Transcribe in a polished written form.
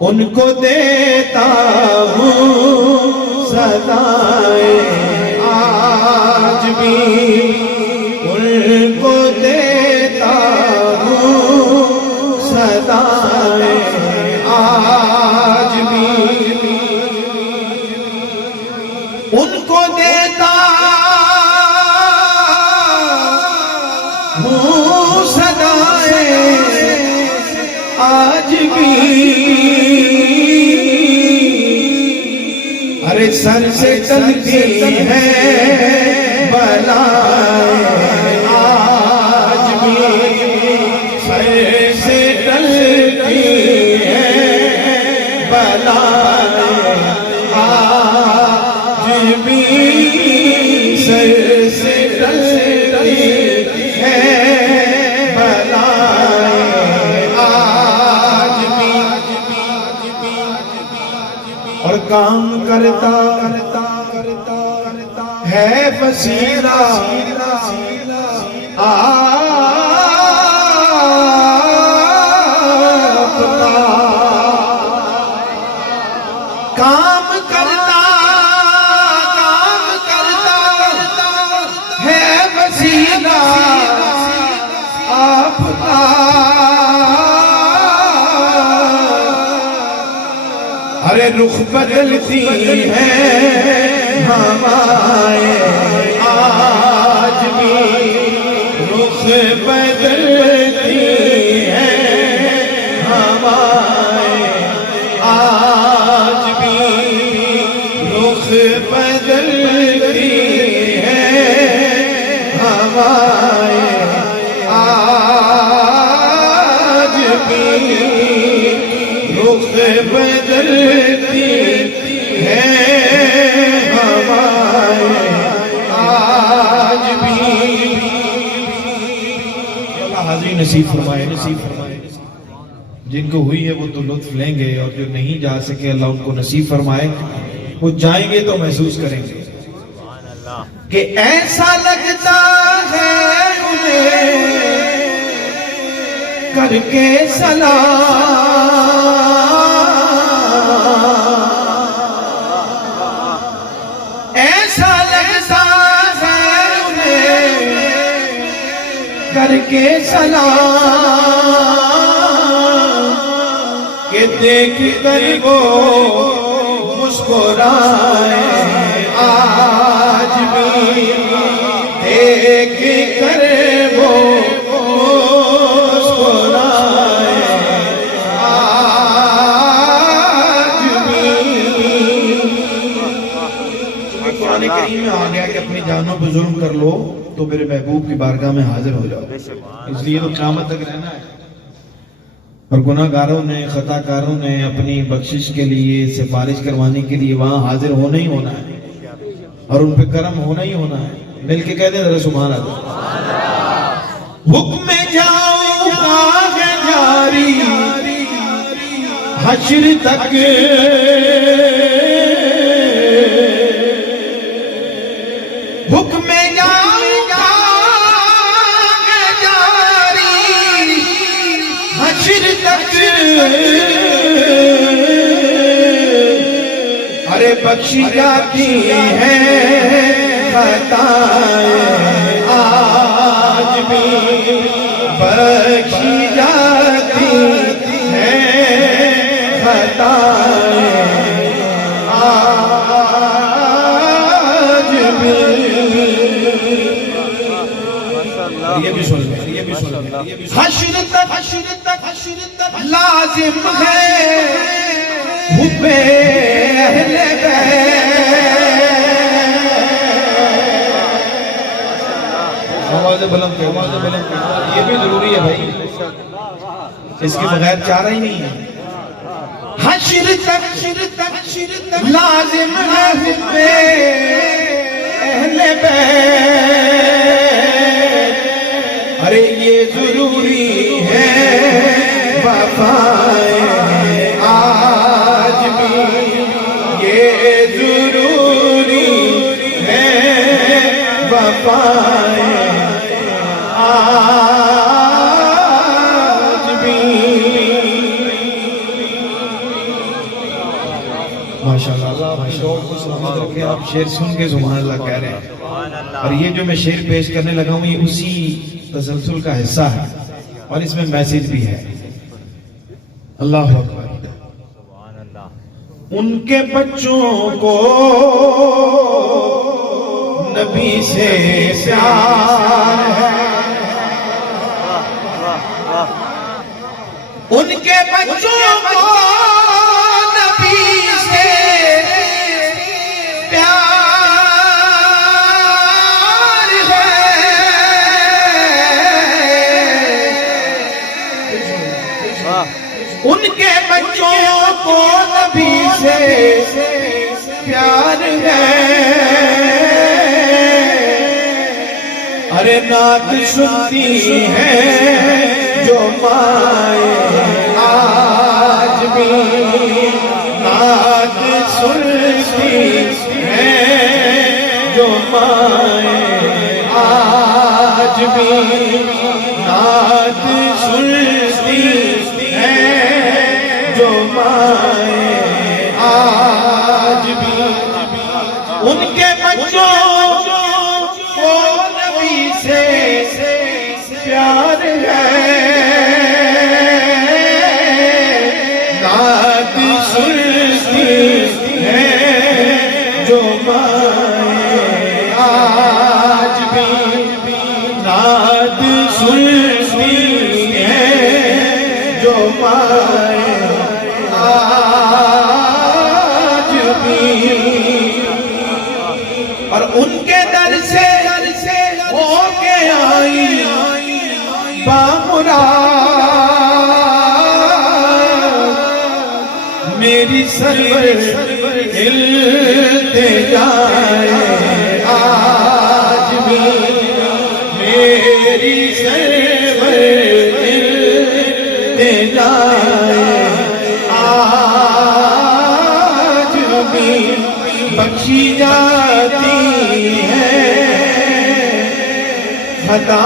उनको देता हूँ सदाएं आज भी, उनको देता हूँ सदाएं आज भी, उनको देता हूँ सदाएं आज भी। अरे सर से टलती है बलाएं आज भी, सर से टलती है बलाएं आज भी, सर से टलती है बलाएं आज भी। और काम करता है वसीला आपका, काम करता है वसीला आपका। अरे रुख बदलती है हवाएं आज भी, रुख बदलती है हवाएं आज भी, रुख बदलती है हवाएं आज भी, रुख बदलती है हवाएं आज भी। अल्लाह हाज़िर नसीब फरमाए, नसीब फरमाए। जिनको हुई है वो तो लुत्फ लेंगे, और जो नहीं जा सके अल्लाह उनको नसीब फरमाए। वो जाएंगे तो महसूस करेंगे कि ऐसा लगता है उन्हें करके सलाम, ऐसा लगता है उन्हें करके सलाम, कि देख कर वो मुस्कुराए आज भी, देख कर वो मुस्कुराए आज भी। कुरान करीम में आ गया कि अपनी जानों पर जुल्म कर लो तो मेरे महबूब की बारगाह में हाजिर हो जाओ। इसलिए तो क़यामत तक रहना है। और गुनाहगारों ने, खताकारों ने अपनी बख्शिश के लिए, सिफारिश करवाने के लिए वहां हाजिर होना ही होना है, और उन पे करम होना ही होना है। मिल के कहते जरा सुभान अल्लाह। हुक्म जाऊंगा जारी हश्र तक, हुक्म जाऊंगा जारी हश्र तक। अरे बख्शी जाती है खताएं आज भी, बख्शी जाती है खताएं आज भी। ये भी सुन, ये भी सुन। हश्र तक लाजिम है हुब्बे अहले बैत। आवाज़ बुलंद करो, आवाज़ बुलंद करो। ये भी जरूरी है भाई, इसके बगैर चारा ही नहीं है। हश्र तक लाजिम है हुब्बे अहले बैत। अरे ये जरूरी है वफ़ाएं आज भी, ये जरूरी है वफ़ाएं आज भी। माशाल्लाह, अल्लाह आपके शौक को सलामत रखे। आप शेर सुन के सुभान अल्लाह कह रहे हैं, और ये जो मैं शेर पेश करने लगा हूँ ये उसी तसलसल का हिस्सा है और इसमें मैसेज भी है। अल्लाह अकबर। उनके बच्चों को नबी से प्यार है, उनके बच्चों को नबी से प्यार है। उनके बच्चों को नबी से प्यार है। अरे नात सुनती है जो माए आज भी, नात सुनती है जो माए आज भी, नात सुनती है जो माए आज भी। उनके बच्चों को नबी से प्यार है। नात सुनती है जो माए आज भी, नात सुनती है जो माए आज भी। और उनके दर से होके आई बामुराद मेरी सरवर हिलते जाए आज भी, मेरी सरवर हिलते जाए आज भी। बख्शी जाती है खता